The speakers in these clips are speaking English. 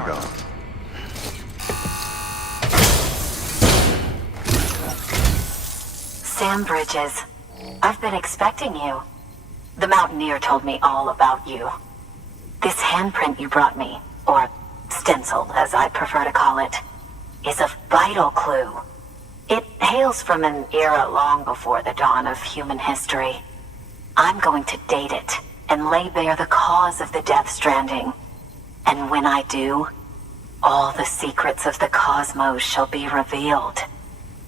cargo. Sam Bridges, I've been expecting you. The Mountaineer told me all about you. This handprint you brought me, or stencil as I prefer to call it, is a vital clue. It hails from an era long before the dawn of human history. I'm going to date it and lay bare the cause of the Death Stranding. And when I do, all the secrets of the cosmos shall be revealed.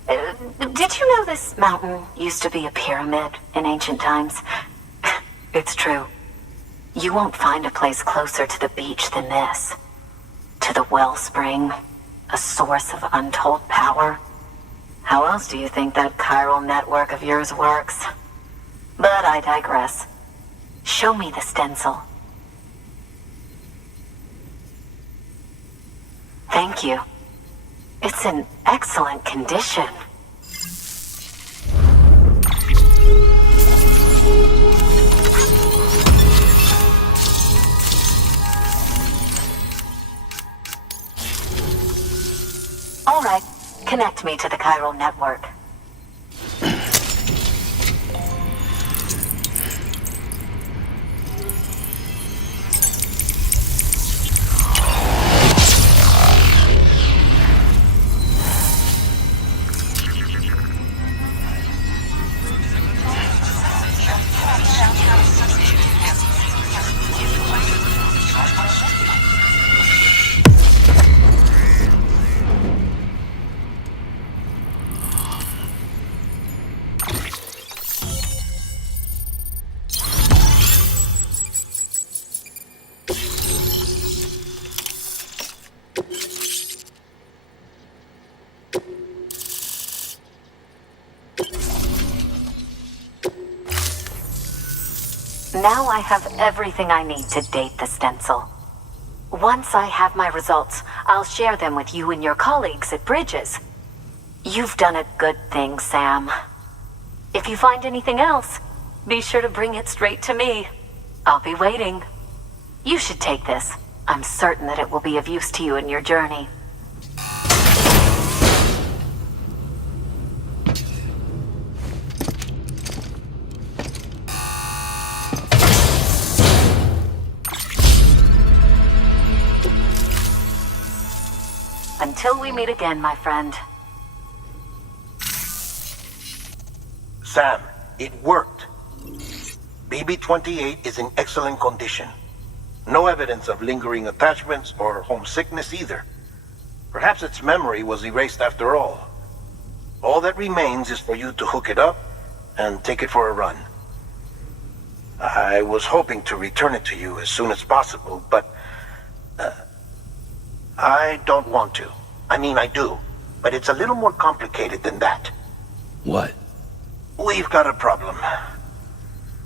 Did you know this mountain used to be a pyramid in ancient times? It's true. You won't find a place closer to the beach than this. To the wellspring, a source of untold power. How else do you think that chiral network of yours works? But I digress. Show me the stencil. Thank you. It's in excellent condition. All right, connect me to the chiral network. Now I have everything I need to date the stencil. Once I have my results, I'll share them with you and your colleagues at Bridges. You've done a good thing, Sam. If you find anything else, be sure to bring it straight to me. I'll be waiting. You should take this. I'm certain that it will be of use to you in your journey. Until we meet again, my friend. Sam, it worked. BB-28 is in excellent condition. No evidence of lingering attachments or homesickness either. Perhaps its memory was erased after all. All that remains is for you to hook it up and take it for a run. I was hoping to return it to you as soon as possible, but I don't want to. I mean, I do, but it's a little more complicated than that. What? We've got a problem.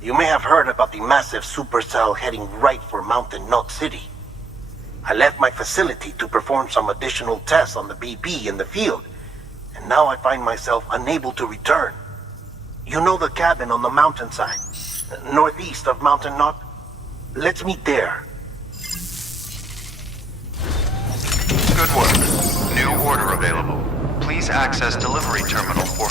You may have heard about the massive supercell heading right for Mountain Knot City. I left my facility to perform some additional tests on the BB in the field, and now I find myself unable to return. You know the cabin on the mountainside, northeast of Mountain Knot? Let's meet there. Good work. New order available. Please access delivery terminal for...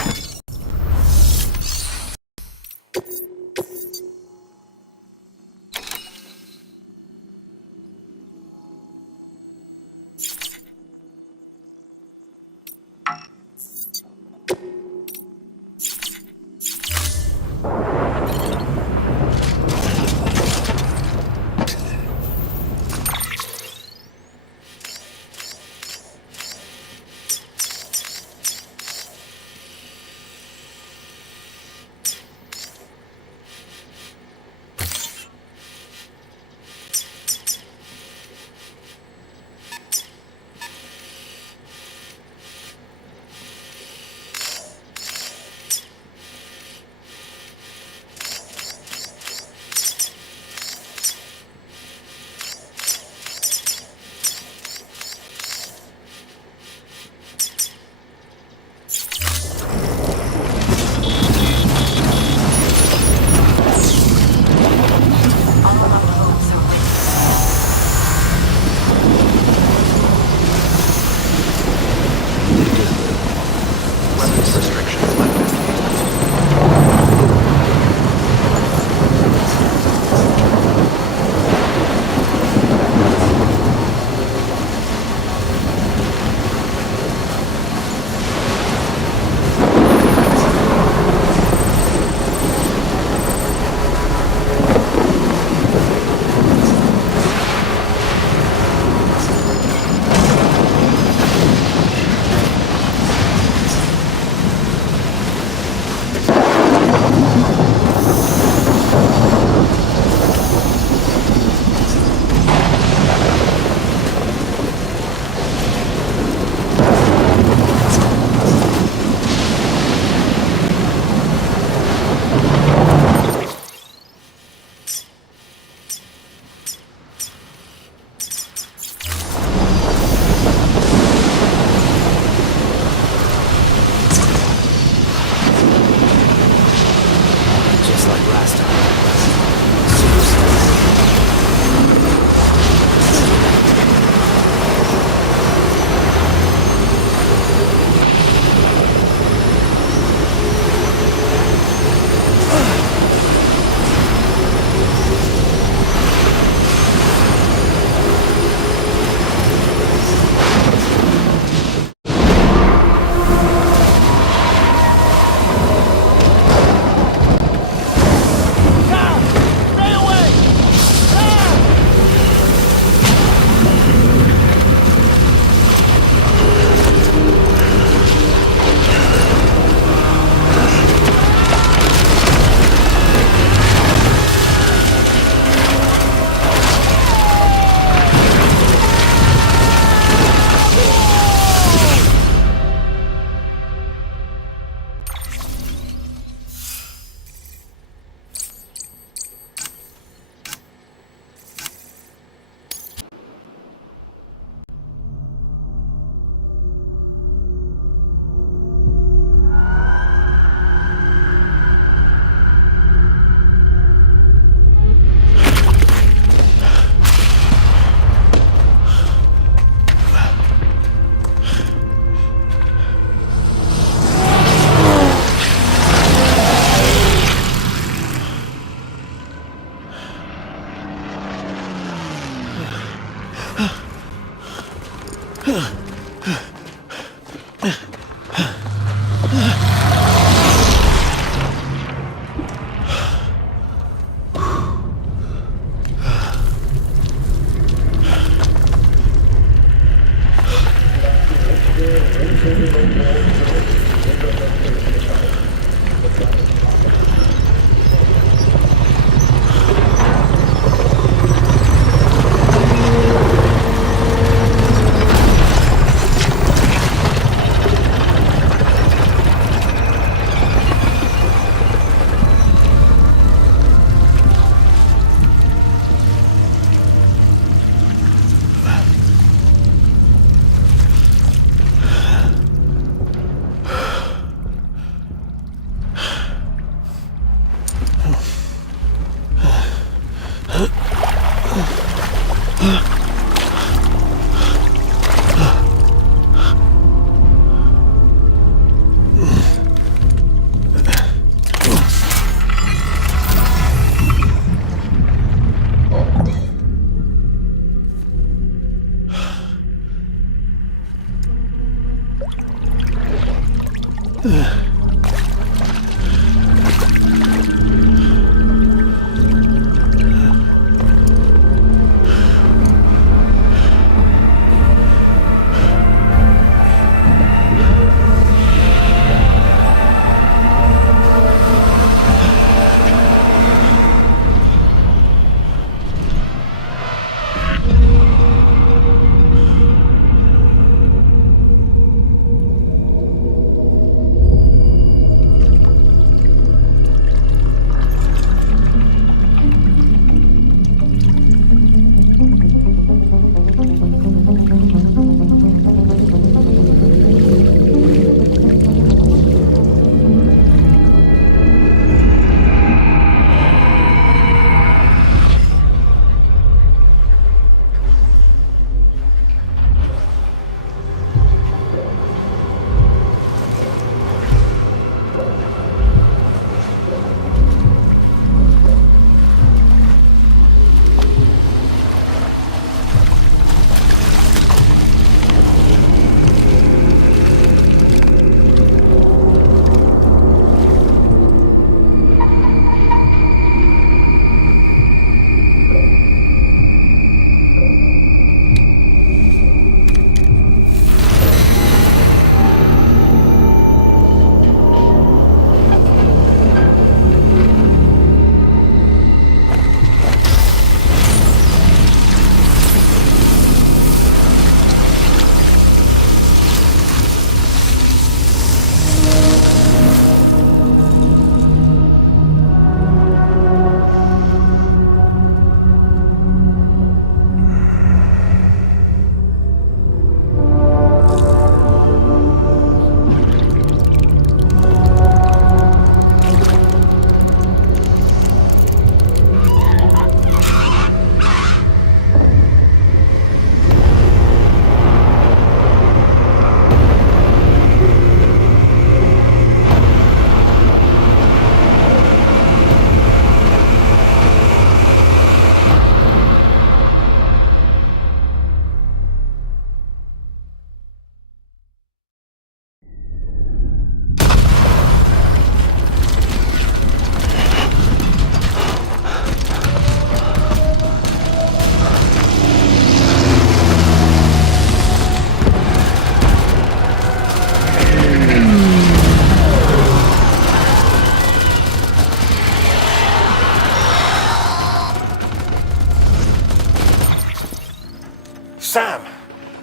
Sam!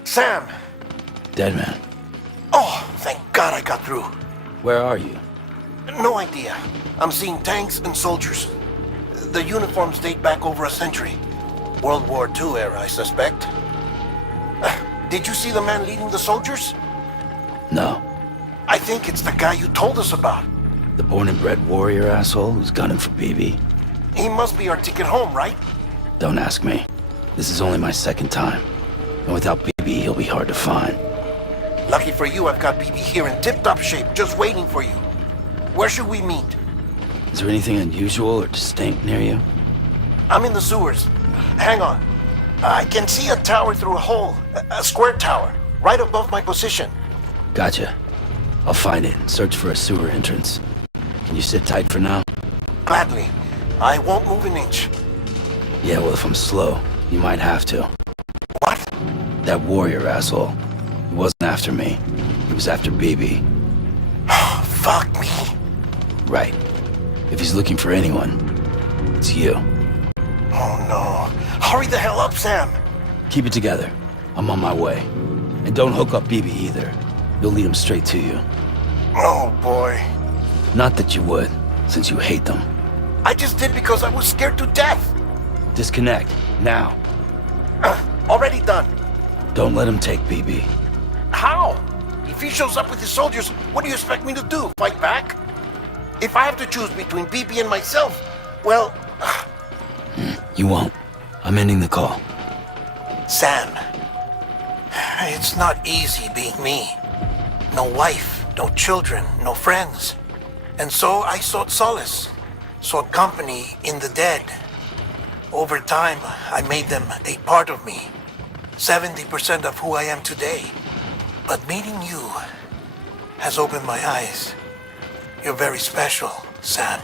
Sam! Dead man. Oh, thank God I got through. Where are you? No idea. I'm seeing tanks and soldiers. The uniforms date back over a century. World War II era, I suspect. Did you see the man leading the soldiers? No. I think it's the guy you told us about. The born and bred warrior asshole who's gunning for BB? He must be our ticket home, right? Don't ask me. This is only my second time. And without BB, he'll be hard to find. Lucky for you, I've got BB here in tip-top shape, just waiting for you. Where should we meet? Is there anything unusual or distinct near you? I'm in the sewers. Hang on. I can see a tower through a hole. A square tower, right above my position. Gotcha. I'll find it and search for a sewer entrance. Can you sit tight for now? Gladly. I won't move an inch. Yeah, well, if I'm slow, you might have to. What? That warrior asshole. He wasn't after me. He was after BB. Fuck me. Right. If he's looking for anyone, it's you. Oh no. Hurry the hell up, Sam. Keep it together. I'm on my way. And don't hook up BB either. You'll lead him straight to you. Oh boy. Not that you would, since you hate them. I just did because I was scared to death. Disconnect, now. Already done. Don't let him take BB. How? If he shows up with his soldiers, what do you expect me to do? Fight back? If I have to choose between BB and myself, well... You won't. I'm ending the call. Sam, it's not easy being me. No wife, no children, no friends. And so I sought solace, sought company in the dead. Over time, I made them a part of me, 70% of who I am today. But meeting you has opened my eyes. You're very special, Sam.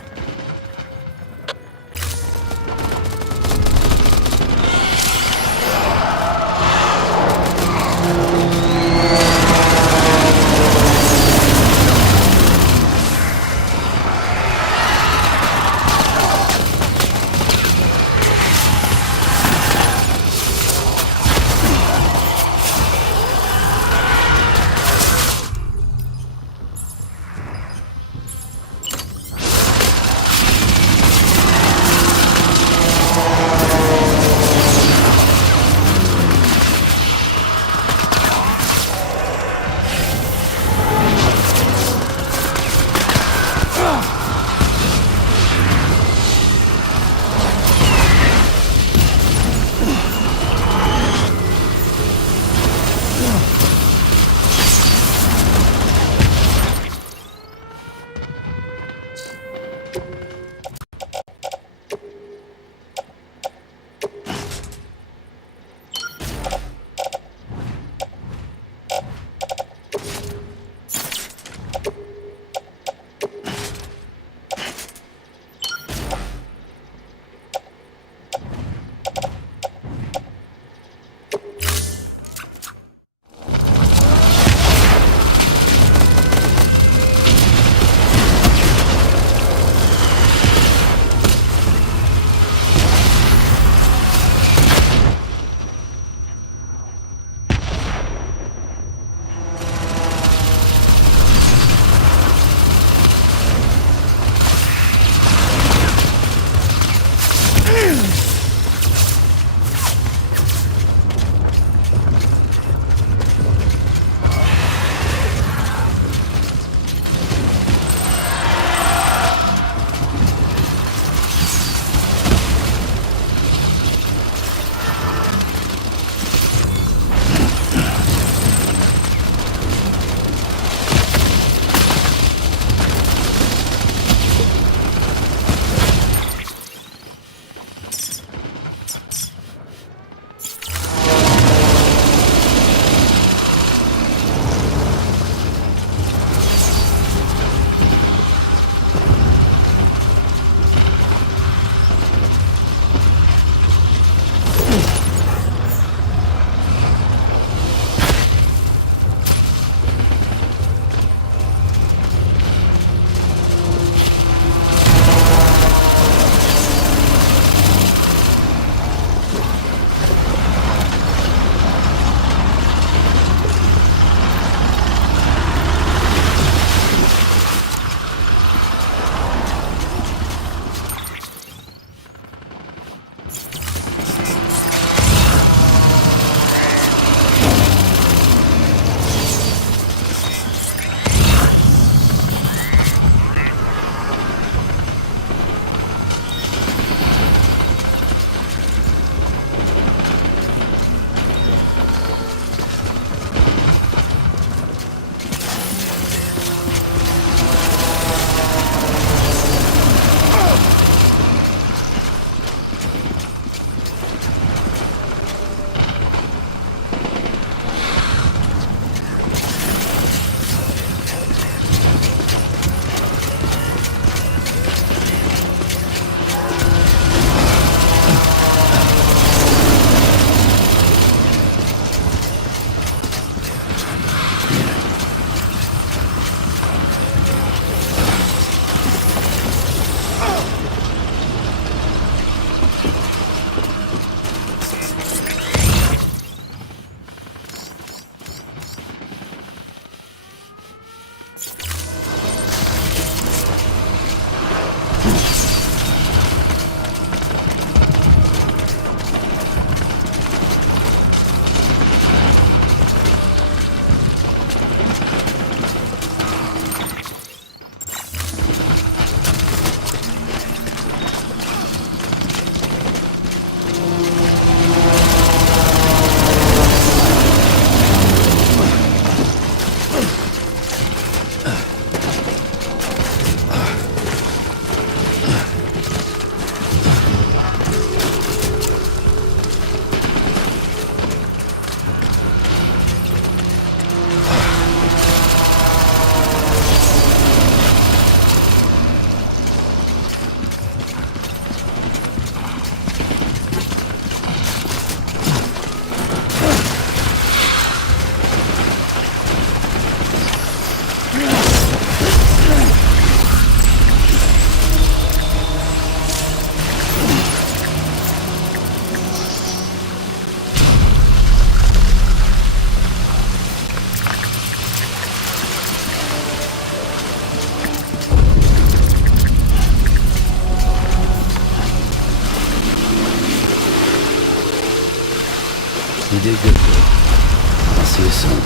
You did good, kid. I'll see you soon.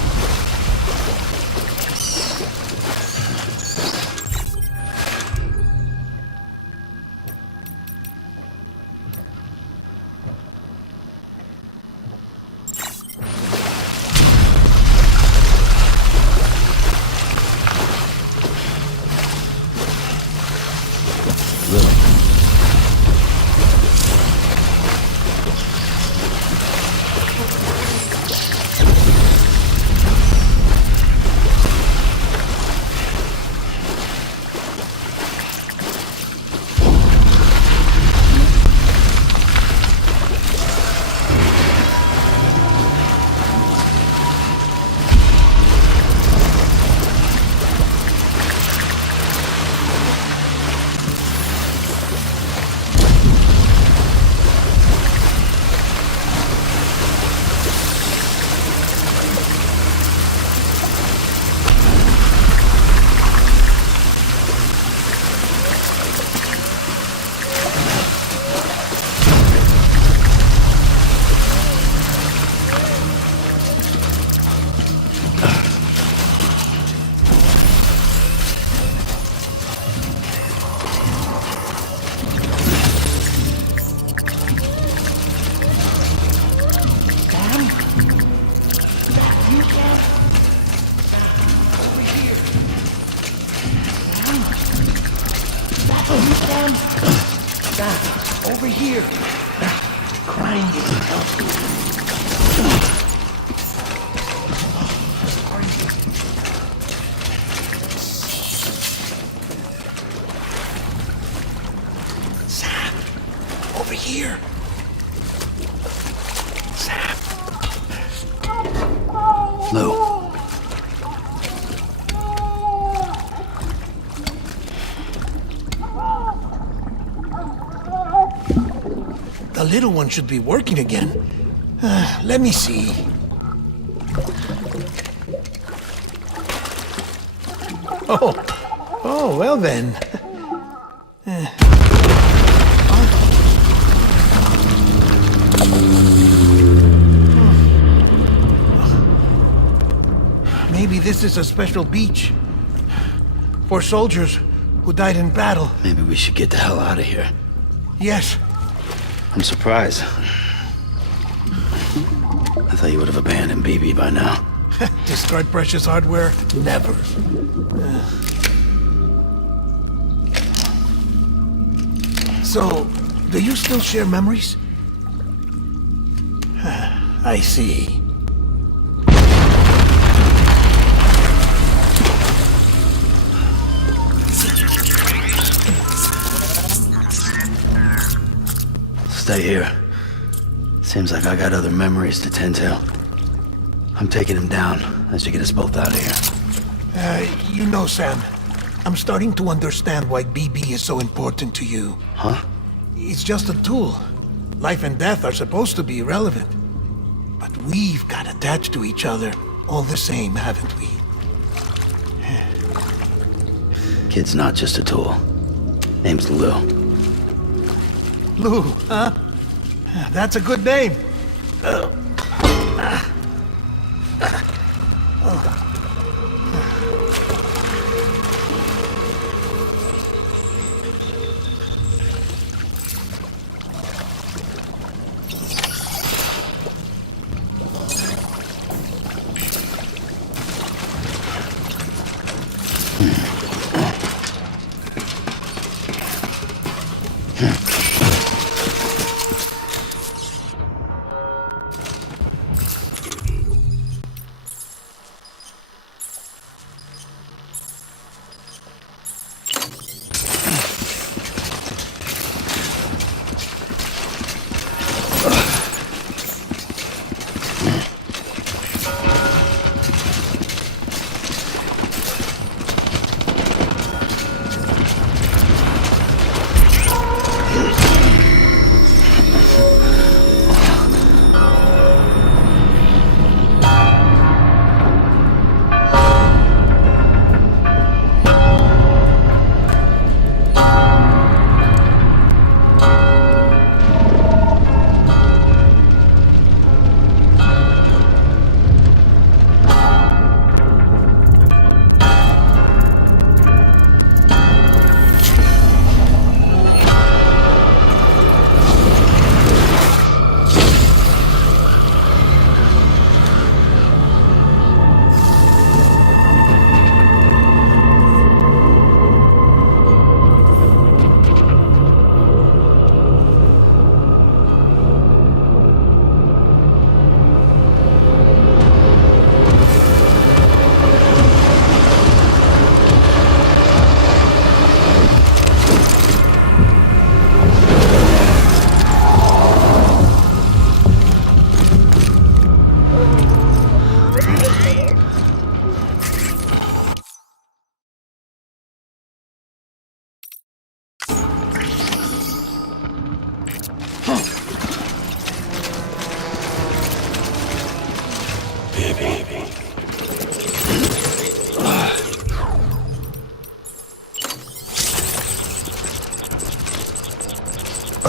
Over here. Crying isn't helping. Sam, over here. Sam. Lou. The little one should be working again. Let me see. Oh, well then. Maybe this is a special beach for soldiers who died in battle. Maybe we should get the hell out of here. Yes. I'm surprised. I thought you would have abandoned BB by now. Discard precious hardware? Never. So, do you still share memories? I see. Stay here. Seems like I got other memories to tend to. I'm taking him down as you get us both out of here. You know, Sam, I'm starting to understand why BB is so important to you. Huh? It's just a tool. Life and death are supposed to be irrelevant. But we've got attached to each other all the same, haven't we? Kid's not just a tool. Name's Lou. Lou, huh? That's a good name.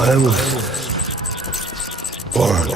I was born.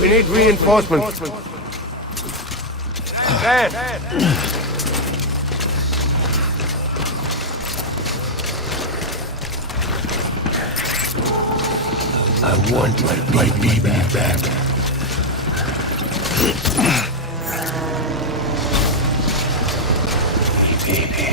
We need reinforcements. Dad! I want my baby back. Baby.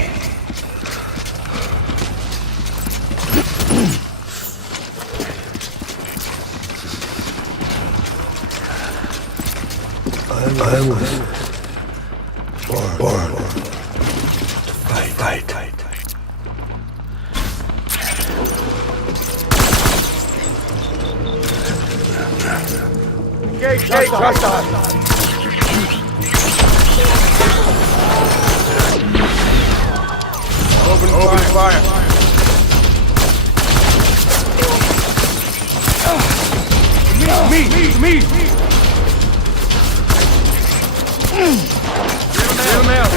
I was born to fight. Gate, hostile! Open fire! Me! Get him out!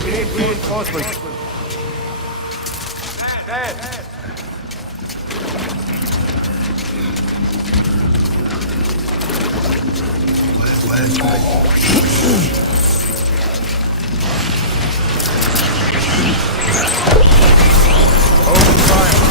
We need reinforcements. Dad! Open fire!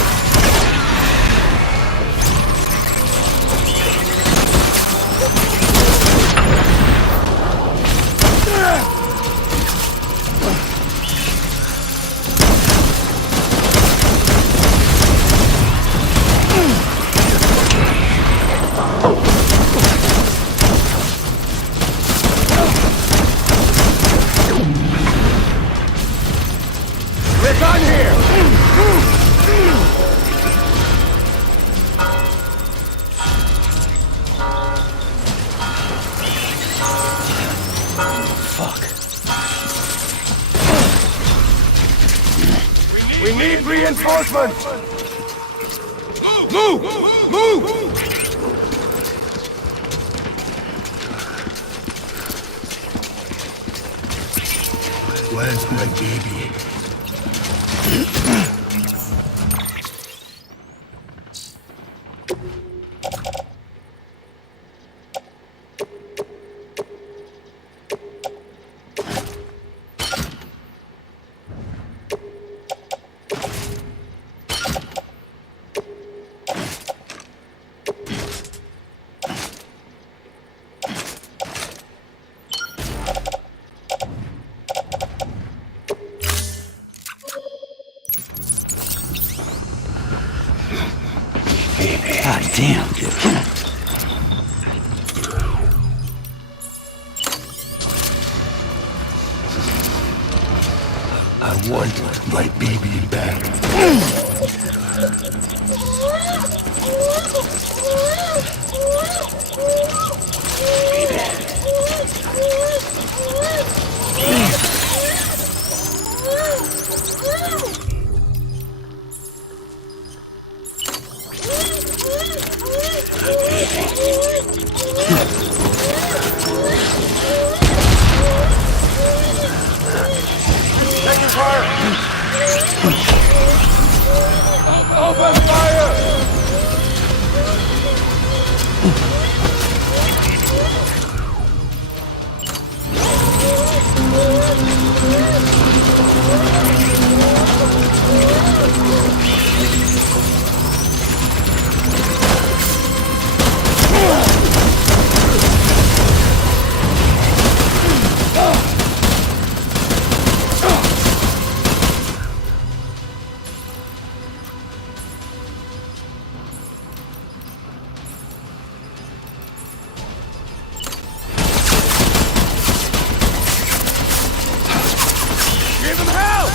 We're done here! Fuck. We need reinforcements! Move! Move! Where's my baby? God damn, dude. I want my baby back. Taking fire! Open fire! Give him hell!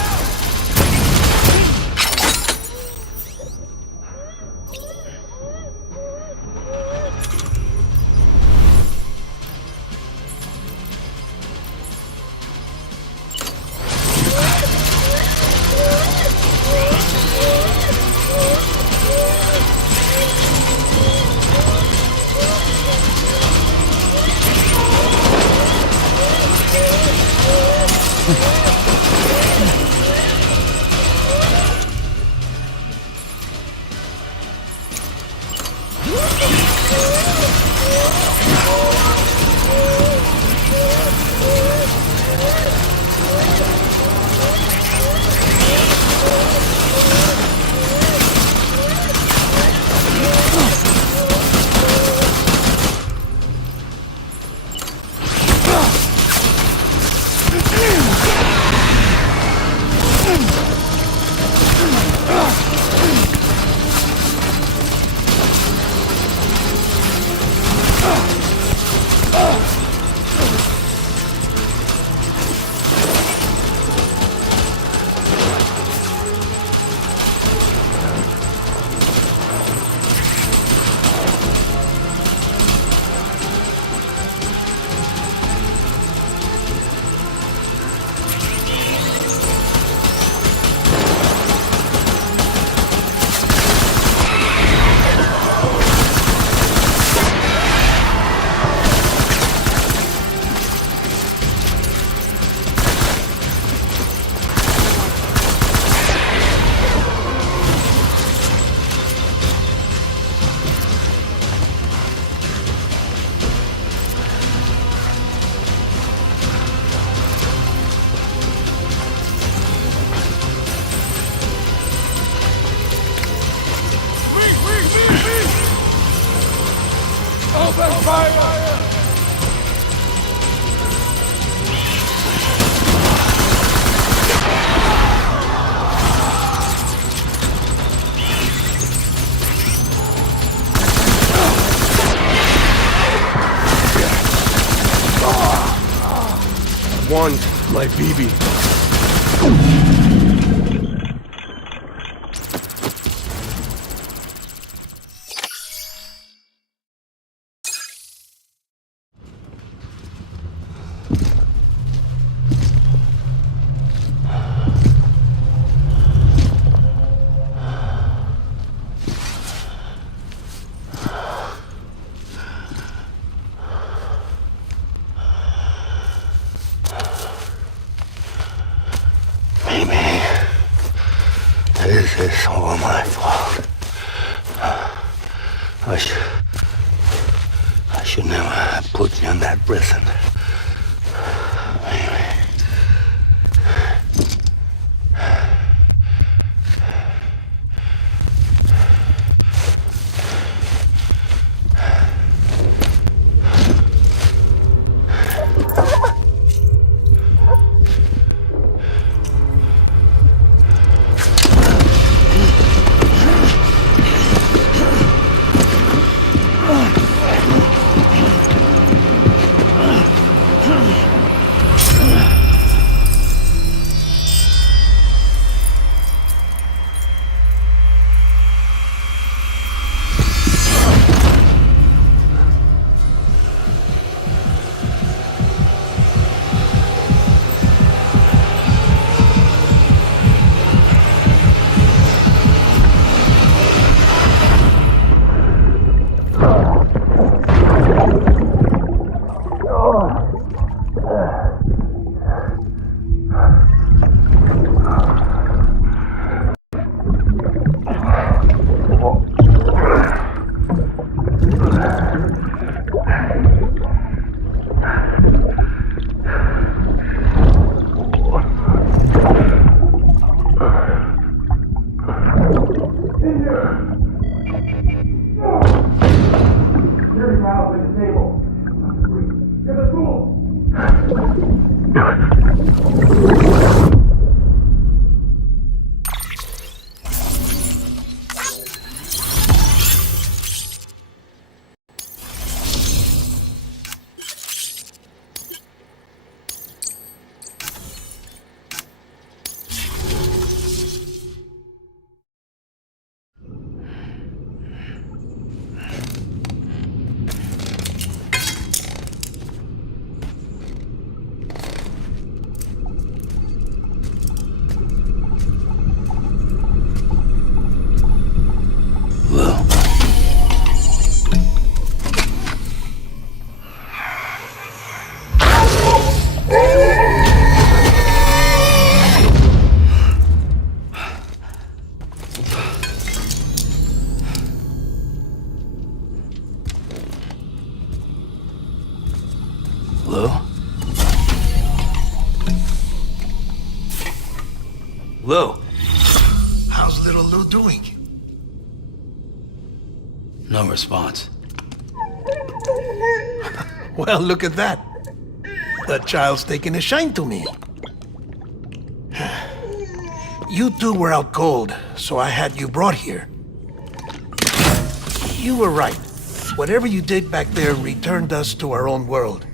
Open fire! Want my baby. This is all my fault. I should never have put you in that prison. Lou? Lou? How's little Lou doing? No response. Well, look at that. The child's taking a shine to me. You two were out cold, so I had you brought here. You were right. Whatever you did back there returned us to our own world.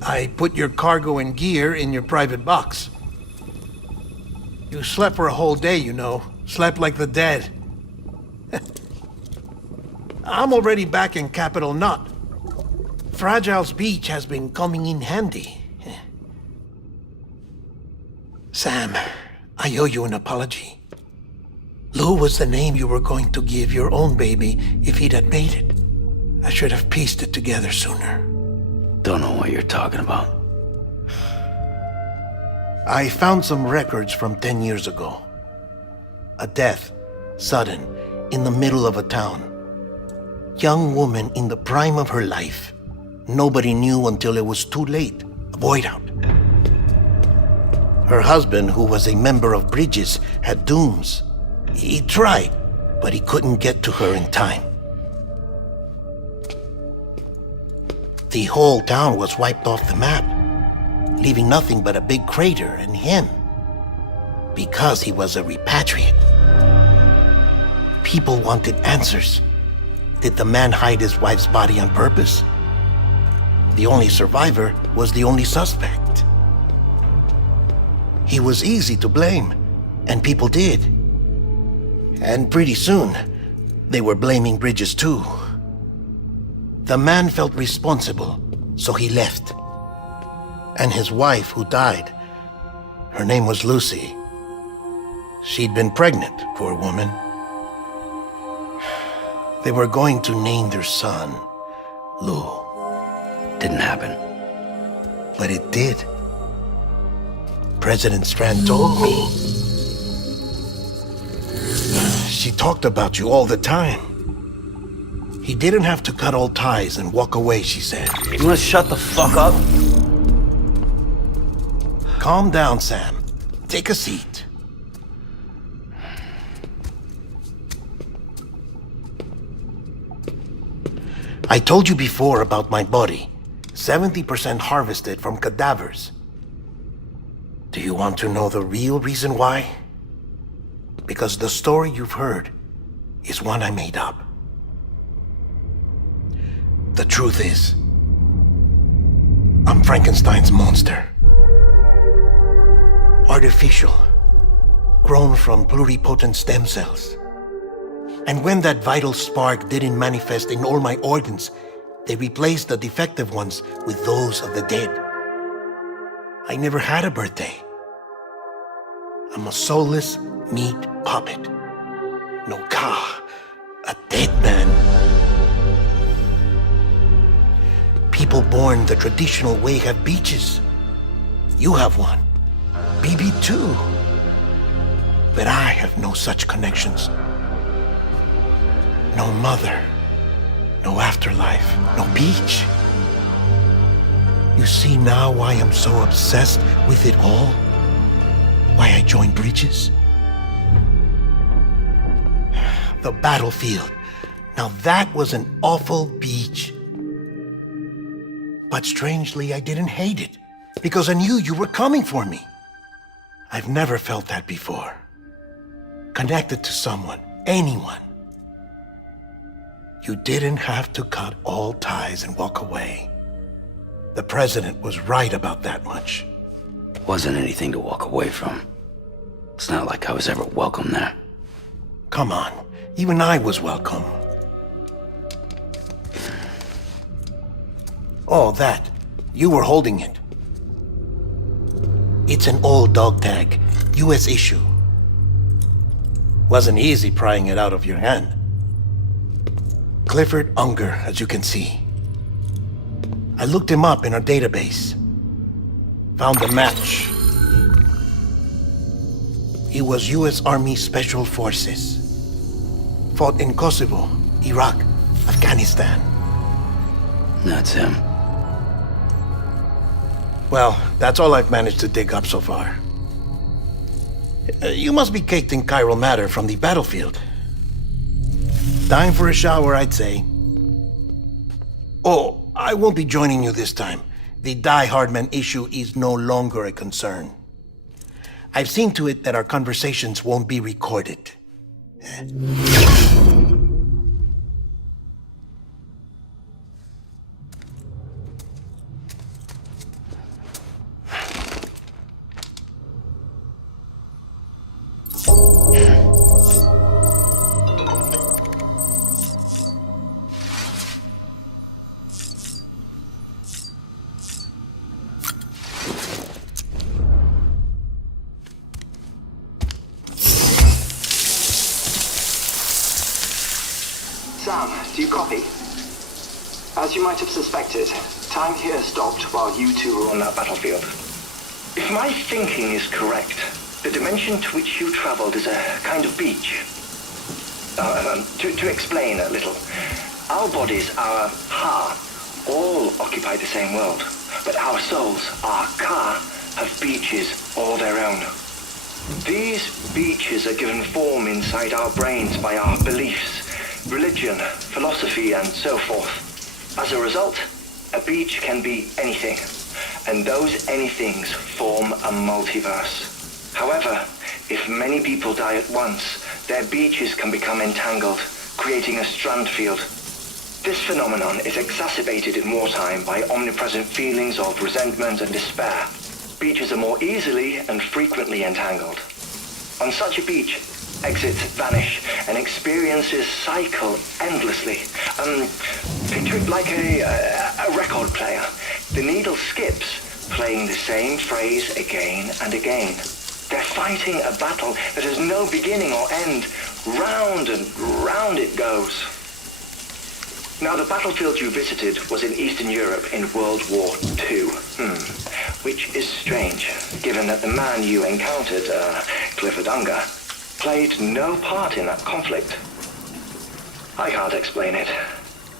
I put your cargo and gear in your private box. You slept for a whole day, you know. Slept like the dead. I'm already back in Capital Knot. Fragile's beach has been coming in handy. Sam, I owe you an apology. Lou was the name you were going to give your own baby if he'd had made it. I should have pieced it together sooner. Don't know what you're talking about. I found some records from 10 years ago. A death, sudden, in the middle of a town. Young woman in the prime of her life. Nobody knew until it was too late. A void out. Her husband, who was a member of Bridges, had dooms. He tried, but he couldn't get to her in time. The whole town was wiped off the map, leaving nothing but a big crater and him. Because he was a repatriate. People wanted answers. Did the man hide his wife's body on purpose? The only survivor was the only suspect. He was easy to blame, and people did. And pretty soon, they were blaming Bridges too. The man felt responsible, so he left. And his wife, who died, her name was Lucy. She'd been pregnant, poor woman. They were going to name their son Lou. Didn't happen. But it did. President Strand told me. She talked about you all the time. He didn't have to cut all ties and walk away, she said. You wanna shut the fuck up? Calm down, Sam. Take a seat. I told you before about my body. 70% harvested from cadavers. Do you want to know the real reason why? Because the story you've heard is one I made up. The truth is, I'm Frankenstein's monster. Artificial, grown from pluripotent stem cells. And when that vital spark didn't manifest in all my organs, they replaced the defective ones with those of the dead. I never had a birthday. I'm a soulless meat puppet. No ka, a dead man. People born the traditional way have beaches. You have one. BB too. But I have no such connections. No mother. No afterlife. No beach. You see now why I'm so obsessed with it all? Why I joined Bridges? The battlefield. Now that was an awful beach. But strangely, I didn't hate it, because I knew you were coming for me. I've never felt that before. Connected to someone, anyone. You didn't have to cut all ties and walk away. The president was right about that much. Wasn't anything to walk away from. It's not like I was ever welcome there. Come on, even I was welcome. Oh, that. You were holding it. It's an old dog tag, US issue. Wasn't easy prying it out of your hand. Clifford Unger, as you can see. I looked him up in our database. Found a match. He was US Army Special Forces. Fought in Kosovo, Iraq, Afghanistan. That's him. Well, that's all I've managed to dig up so far. You must be caked in chiral matter from the battlefield. Time for a shower, I'd say. Oh, I won't be joining you this time. The Die Hardman issue is no longer a concern. I've seen to it that our conversations won't be recorded. Sam, do you copy? As you might have suspected, time here stopped while you two were on that battlefield. If my thinking is correct, the dimension to which you traveled is a kind of beach. To explain a little, our bodies, our ha, all occupy the same world, but our souls, our ka, have beaches all their own. These beaches are given form inside our brains by our beliefs, religion, philosophy, and so forth. As a result, a beach can be anything, and those anythings form a multiverse. However, if many people die at once, their beaches can become entangled, creating a strand field. This phenomenon is exacerbated in wartime by omnipresent feelings of resentment and despair. Beaches are more easily and frequently entangled. On such a beach, exits vanish and experiences cycle endlessly. Picture it like a record player. The needle skips, playing the same phrase again and again. They're fighting a battle that has no beginning or end. Round and round it goes. Now, the battlefield you visited was in Eastern Europe in World War II. Which is strange, given that the man you encountered, Clifford Unger, played no part in that conflict. I can't explain it,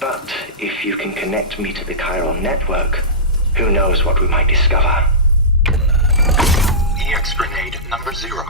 but if you can connect me to the chiral network, who knows what we might discover. EX grenade number 0.